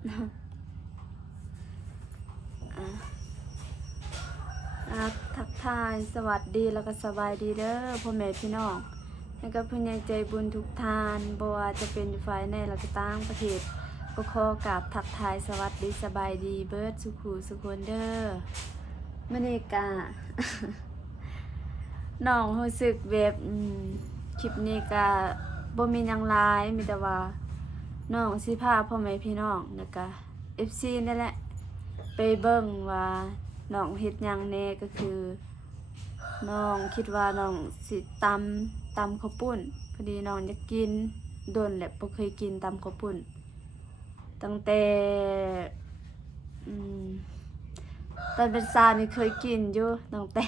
ทักทายสวัสดีแล้วก็สบายดีเด้อพ่อแม่พี่น้องและก็ผู้ใหญ่ใจบุญทุกท่านบ่ว่าจะเป็นฝ่ายในและก็ต่างประเทศก็ขอกราบทักทายสวัสดีสบายดีเบิดสุขุสุคนเด้อมื้อนี้ก็ น้องรู้สึกแบบคลิปนี้ก็บ่มีหยังหลายมีแต่ว่าน้องสิพาพ่อแม่พี่น้องแล้วก็ FC นั่นแหละไปเบิ่งว่าน้องเฮ็ดหยังแน่ก็คือน้องคิดว่าน้องสิตำข้าวปุ้นพอดีน้องอยากกินโดนแหละบ่เคยกินตำข้าวปุ้นตั้งแต่ตอนเป็นสาวนี่เคยกินอยู่ตั้งแต่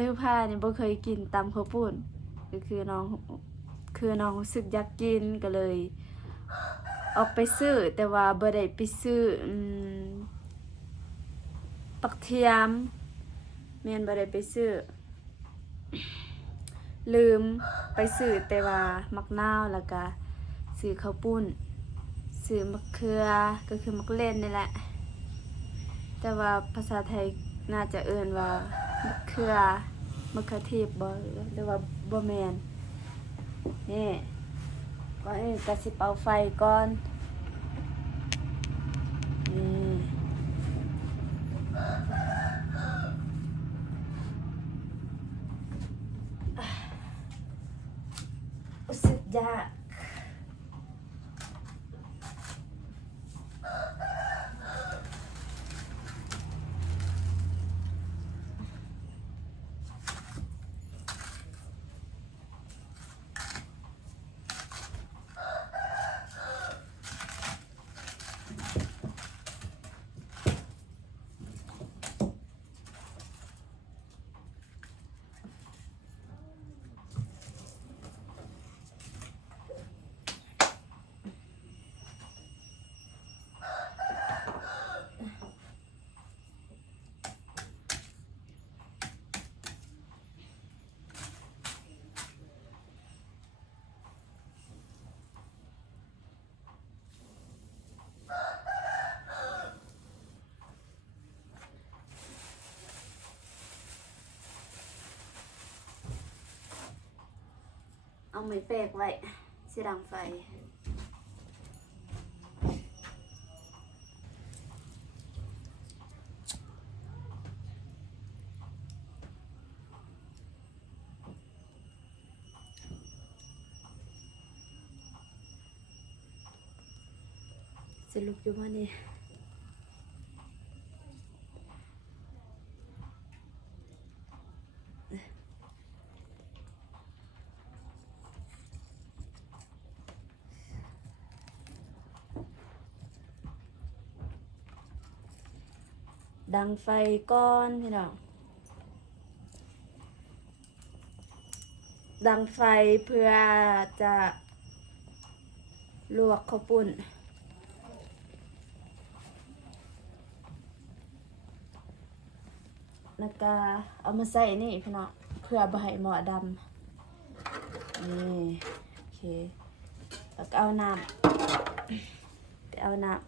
ถือผ้านี่บ่เคยกินตำข้าวปุ้นก็คือน้องรู้สึกอยากกินก็เลยออกไปซื้อแต่ว่าบ่ได้ไปซื้อปักเทียมแม่นบ่ได้ไปซื้อลืมไปซื้อแต่ว่ามักนาวแล้วก็ซื้อข้าวปุ้นซื้อมะเขือก็คือมะเล่นนี่แหละแต่ว่าภาษาไทยน่าจะเอิ้นว่ามะเขือเทศบ่หรือว่าบ่แม่นนี่ก่อนอื่นก็สิเป่าไฟก่อนนี่รู้สึกยากเอาไม้แปกไว้สิดังไฟสรุปอยู่ว่านี่ดังไฟก้อนพี่น้องดังไฟเพื่อจะลวกข้าวปุ้นแล้วก็เอามาใส่นี่พี่น้องเพื่อบ่ให้หม้อดำนี่โอเคแล้วก็เอาน้ำไปเอาน้ำ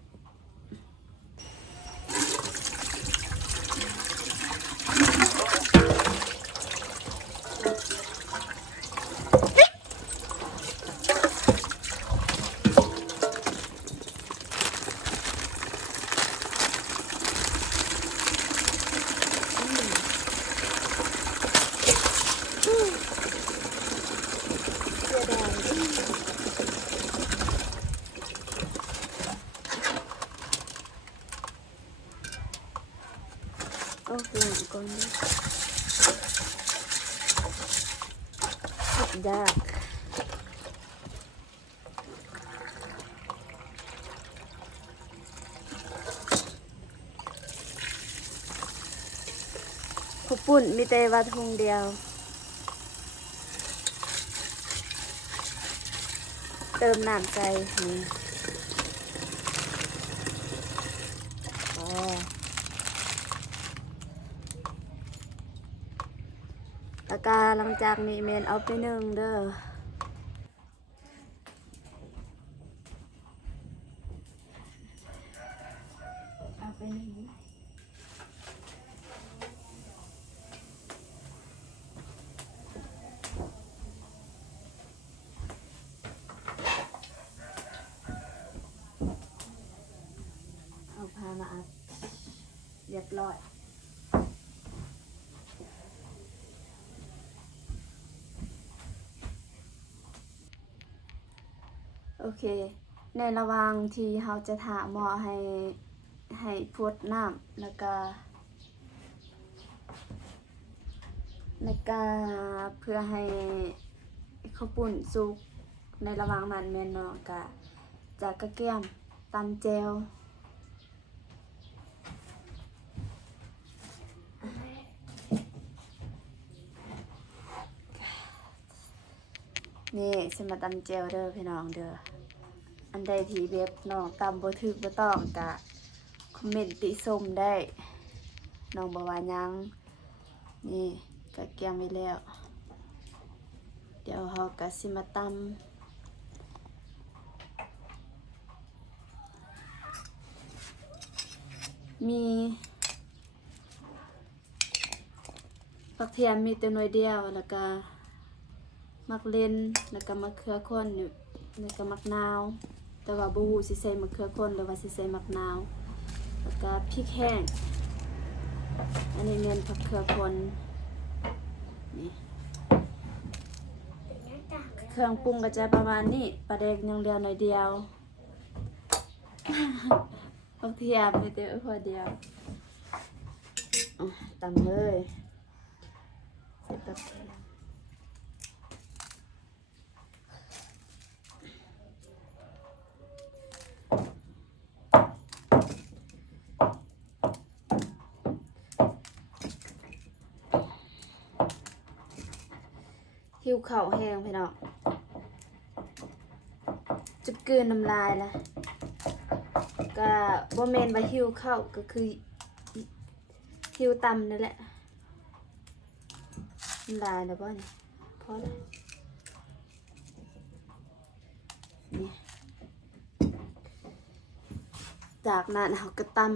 เอาหลังก่อนนะยากข้าวปุ้นมีแต่ว่าถุงเดียวเติมน้ำใจนี่แล้วก็หลังจากนี้เมนเอาไปนึ่งเด้อ หนึ่งเอาพามาอัดเรียบร้อยโอเคในระหว่างที่เราจะถามหมอให้พดน้ำแล้วก็เพื่อให้ข้าวปุ้นสุกในระหว่างนั้นแม่นเนาะก็จะกระเกียมตำแจวนี่สมาตำแจวเด้อพี่น้องเด้ออันใดที่เว็บน้องตำบ่ถึกบ่ต้องก็คอมเมนต์ติชมได้น้องบ่ว่าหยังนี่ก็เกียมไว้แล้วเดี๋ยวเราก็สิมาตำมีผักเทียมมีแต่หน่วยเดียวแล้วก็มักเล่นแล้วก็มะเขือข้นแล้วก็มักนาวแต่ว่าบ่ฮู้สิใส่มะเขือข้นหรือว่าสิใส่มักนาวแล้วก็พริกแห้งอันนี้แม่นผักเขือข้นนี่เครื่องปรุงก็จะประมาณนี้ปลาแดกอย่างเดียวหน่อยเดียวผักเทียมมีแต่พอเดียวตำเลยใส่ผักเทียมหิวข้าวแห้งพี่น้องจะกลืนน้ำลายละก็บ่แม่นว่าหิวข้าวก็คือหิวตำนั่นแหละน้ำลายแล้วบ่นี่พอแล้วนี่จากนั้นเราก็ตำ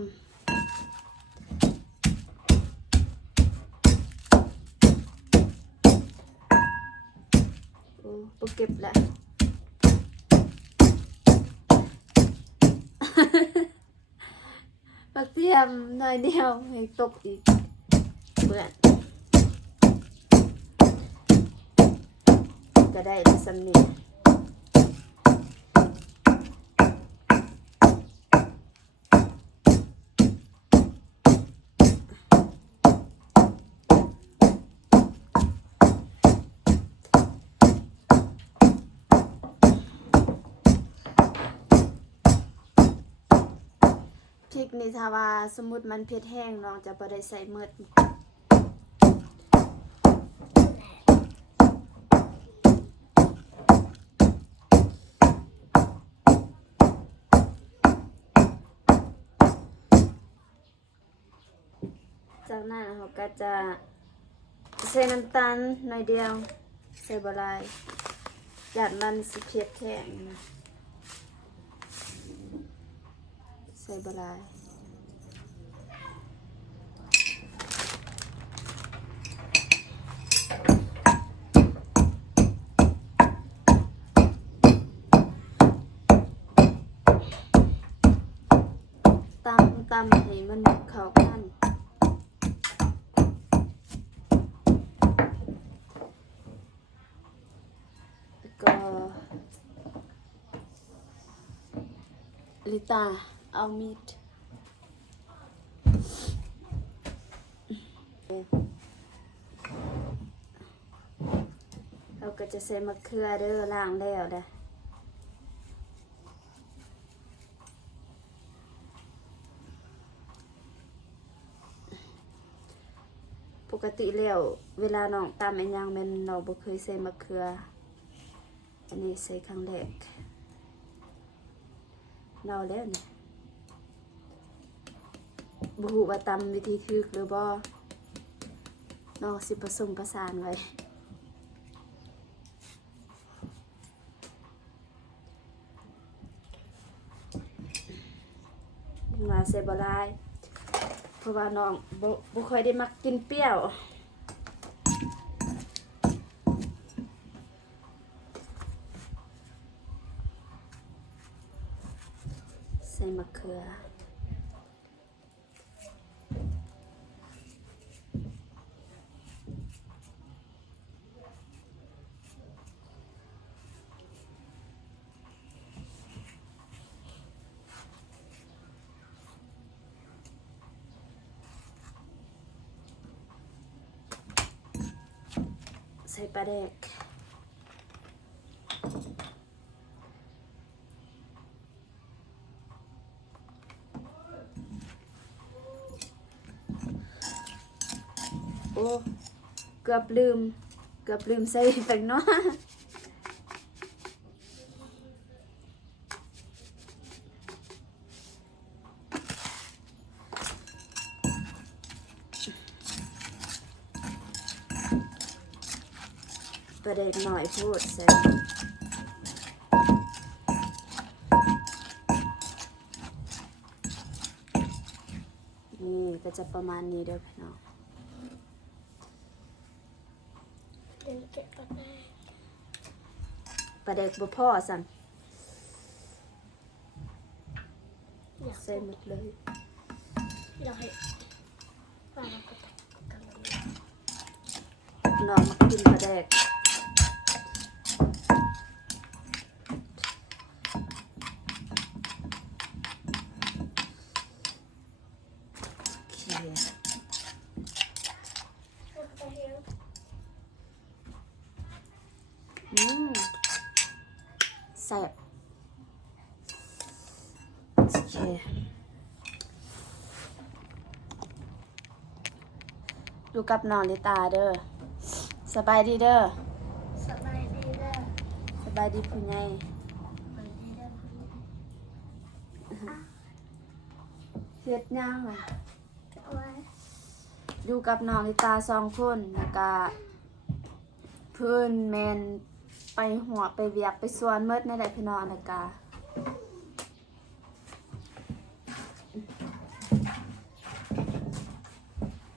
บ่เก็บละผักเทียมหน่อยเดียวให้ตกอีกเบื่อก็ได้สำเนียงพริกนี่ถ้าว่าสมมุติมันเผ็ดแห้งน้องจะบ่ได้ใส่หมดจากนั้นเราก็จะใส่น้ำตาลหน่อยเดียวใส่บ่หลายอยากมันสิเผ็ดแห้งใส่บ่หลายตำให้มันเข้ากันแล้วก็ลิตาเอามีดเราก็จะใส่มะเขือเด้อล้างแล้วเด้อปกติแล้วเวลาน้องตำอันยังแม่นเราบ่เคยใส่มะเขืออันนี้ใส่ครั้งแรกเราแล้วนี่บ่ฮู้ว่าตำวิธีถูกหรือบ่น้องสิผสมผสานไว้มาใส่บ่หลาย เพราะว่าน้องบ่ค่อยได้มักกินเปรี้ยวใส่มะเขือใส่ปลาแดกโอ้เกือบลืมใส่แป้งนัวปลาแดกหน่อยพูดใส่นี่ก็จะประมาณนี้เด้อพี่น้องปลาแดกบ่พอสั่นใส่หมดเลยน้องมากินปลาแดกแซ่บโอเคอยู่กับน้องลิตาเด้อสบายดีเด้อสบายดีผู้ใหญ่เฮ็ดหยังอ่ะอยู่กับน้องลิตา2 คนแล้วก็เพิ่นแม่นไปหัวไปเวียกไปสวนเมิดนั่นแหละพี่น้องแล้วก็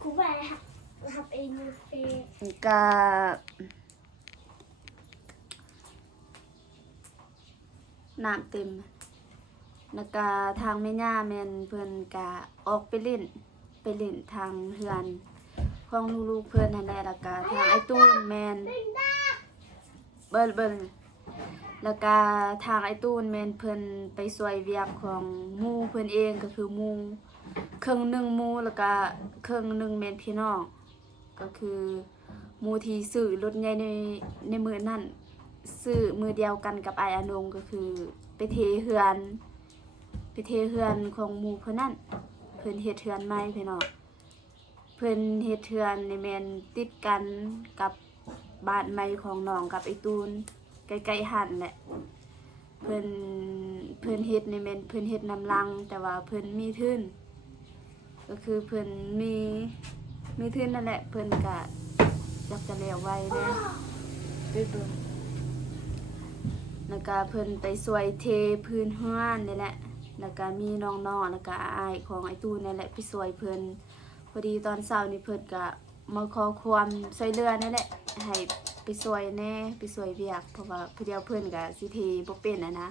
กูไปทำเองเอง ก็น้ำเต็มแล้วก็ทางแม่ย่าแม่นเพิ่นก็ออกไปเล่นทางเฮือนของลูกๆเพิ่นนั่นแหละแล้วก็ทางไอ้ตูนแม่นเบิ่นแล้วก็ทางไอ้ตูนแม่นเพิ่นไปช่วยเวียกของหมู่เพิ่นเองก็คือหมู่ครึ่งหนึงหมู่แล้วก็ครึ่งหนึงแม่นพี่น้องก็คือหมู่ที่ซื้อรถใหญ่ในมื้อนั้นซื้อมื้อเดียวกันกับอ้ายอานงก็คือไปเทเฮือนของหมู่เพิ่นนั่นเพิ่นเฮ็ดเฮือนใหม่พี่น้องเพิ่นเฮ็ดเฮือนนี่แม่นติดกันกับบ้านใหม่ของน้องกับไอ้ตูนใกล้ๆหั่นแหละเพิ่นเฮ็ดนี่แม่นเพิ่นเฮ็ดนำลังแต่ว่าเพิ่นมีทุนก็คือเพิ่นมีทุนนั่นแหละเพิ่นก็อยากจะแล้วไว้แน่ไปเบิ่งแล้วก็เพิ่นไปช่วยเทพื้นเฮือนนี่แหละแล้วก็มีน้องๆแล้วก็อ้ายของไอ้ตูนนั่นแหละไปช่วยเพิ่นพอดีตอนเช้านี่เพิ่นก็มาขอความช่วยเหลือนั่นแหละให้ไปช่วยแน่ไปช่วยเวียกเพราะว่าผู้เดียวเพิ่นก็สิเทบ่เป็นนะ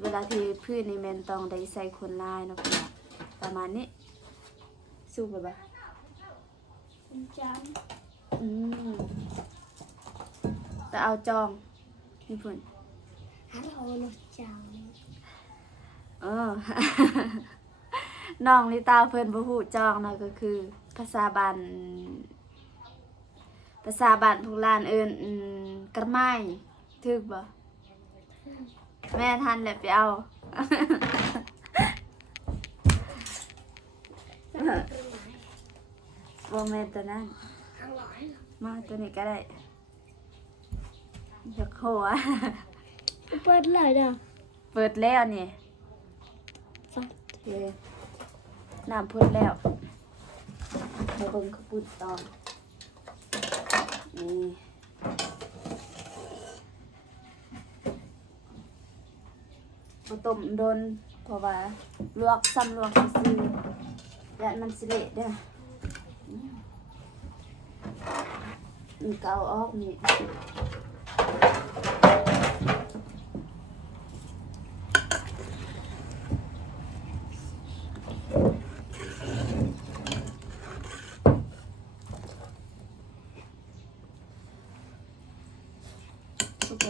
เวลาเทพื้นนี่แม่นต้องได้ใส่คนหลายเนาะพี่น้องประมาณนี้สู้บ่บ่จังแต่เอาจองนี่เพิ่นฮัลโหลจังน้องลิตาเพิ่นบ่ฮู้จองนะก็คือภาษาบ้านพวกล้านเอิ้นกระไม้ถูกบ่แม่ทันแหละไปเอาบ่แม่นตัวนั้นมาตัวนี้ก็ได้อยากโหอ่ะเปิดเลยเด้อเปิดแล้วนี่โอเคน้ำพ่นแล้วมาเบิ่งข้าวปุ้นตอนนี่มาต้มโดนเพราะว่าลวกซ้ำลวกซื่อ ยันมันสิเละเด้อมันเกาออกนี่โอเค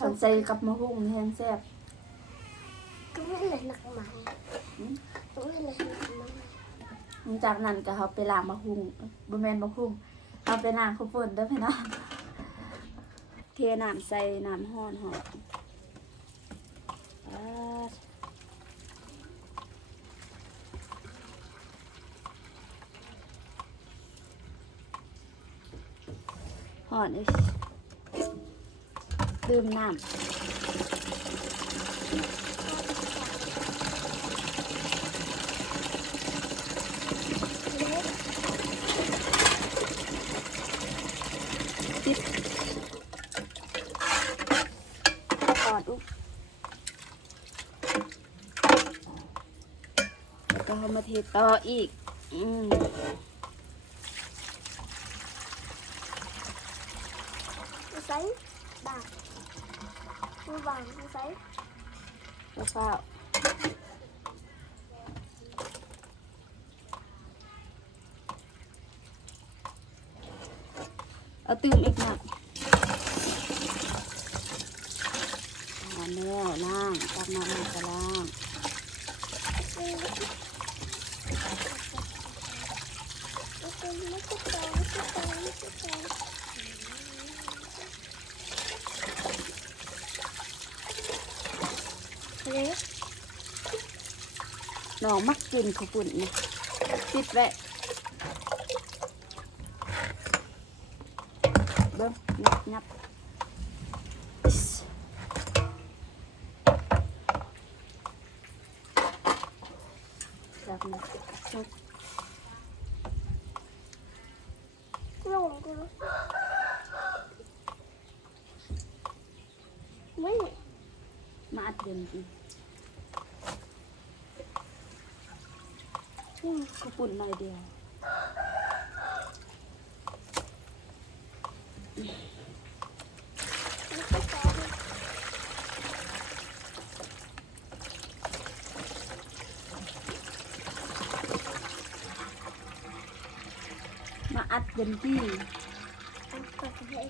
สนใจกับมะฮุ่งแห้งแซ่บ ก็ไม่เลยหนักหมาก็ไม่เลยหนักหมา หลังจากนั้นก็เขาไปล้างมะฮุ่งบ่แม่นมะฮุ่งเอาไปล้างข้าวป่นเด้อพี่น้องเทน้ำใส่น้ำร้อนหอมหอนอีกดื่มน้ำติดกอดอุ๊บแล้วก็เอามาเทต่ออีกใส่บางมือบางใส่ แล้วก็เอาตื่มอีกหน่อยแล้วล่างตักน้ำมันจะล่าง น้องมักกินข้าวปุ่นนี่ติดไว้เบิ้งงับจากนั้นจุก ลงกูไม่ มาอัดเดินกินข้าวปุ่นหน่อยเดียวมาอัดเดินกี้ อันตัดเลย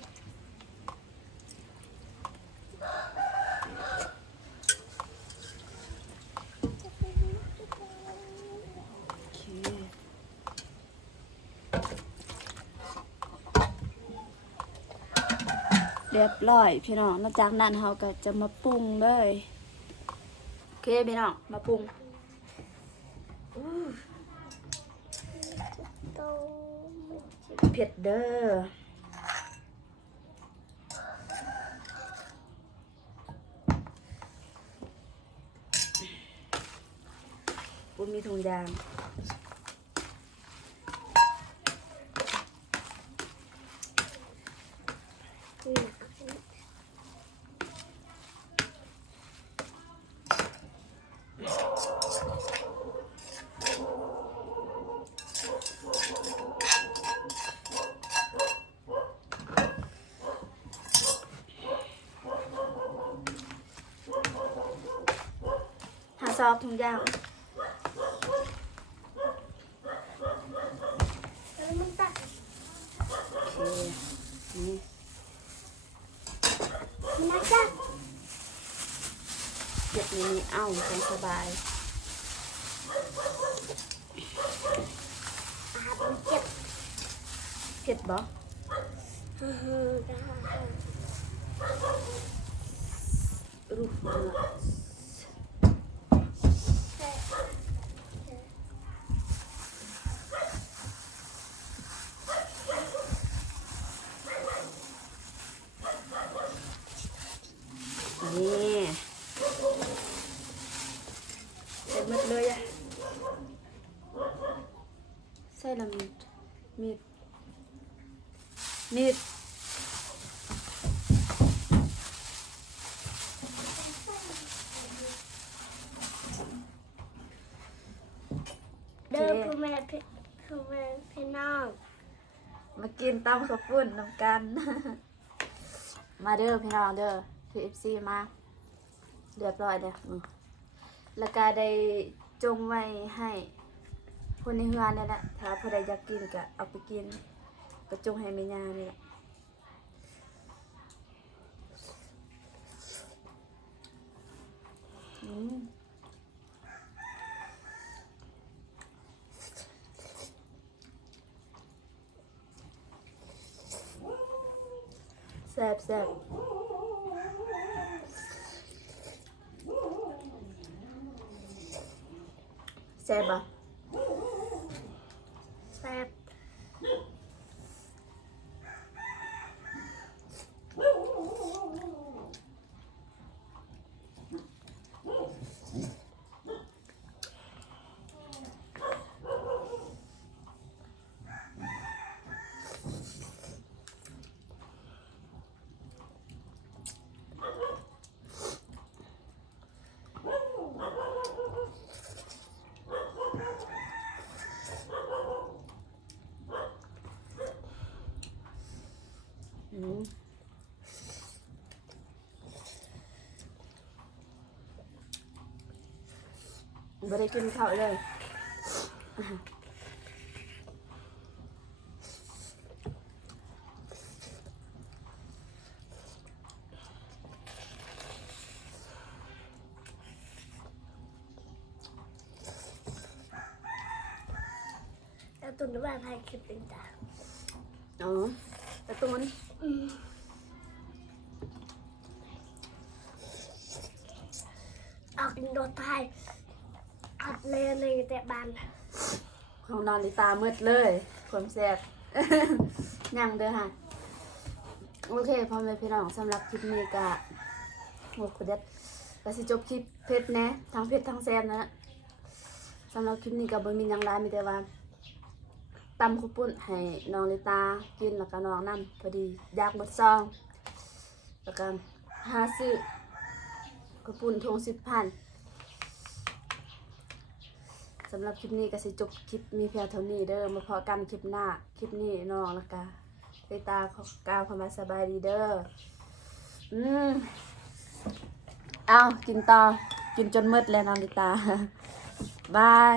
เรียบร้อยพี่น้องแล้วจากนั้นเราก็จะมาปรุงเลยโอเคพี่น้องมาปรุง โต เผ็ดเด้อปุ้มมีถุงยาง หาซอกถุงยาง แล้วมันตัด โอเคนี่ มันน่าจัด เจ็บนี้เอ้าใส่สบาย มันเจ็บ เผ็ดบ่ รูปเนื้อนี่เสร็จหมดเลยอะใส่ละมีด พี่น้อง มากินตำข้าวปุ้นนำกัน มาเด้อพี่น้องเด้อพี่เอฟซีมาเรียบร้อยเด้อแล้วก็ได้จงไว้ให้คนในเฮือนนี่แหละถ้าผู้ใดอยากกินก็เอาไปกินก็จงให้แม่ย่านี่แหละแซ่บแซ่บแซ่บอ่ะ แซ่บไม่ได้กินข้าวเลยแล้วตุนว่าพายคลิปเป็นจ้า อ๋อแต่ตัวนี้ ออกโดนพายอัดเลยในแต่บ้าน ของนอนลิตามืดเลยความแซ่บ ยังเด้อค่ะโอเคพ่อแม่พี่น้องสำหรับคลิปนี้ก็หมดคุณเด็ดก็สิจบคลิปเพชรนะทั้งเพชรทั้งแซ่บนะสำหรับคลิปนี้ก็บ่มีหยังหลายมีแต่ว่าตำข้าวปุ้นให้น้องลิตากินแล้วก็น้องน้ำพอดีอยากหมดซองแล้วก็หาซื้อข้าวปุ้นทง10,000สำหรับคลิปนี้ก็สิจบคลิปมีเพียงเท่านี้เด้อมาพอกันคลิปหน้าคลิปนี้น้องแล้วก็ลิตาขอกล่าวคำว่าสบายดีเด้อเอากินต่อกินจนมืดแล้วน้องลิตา บาย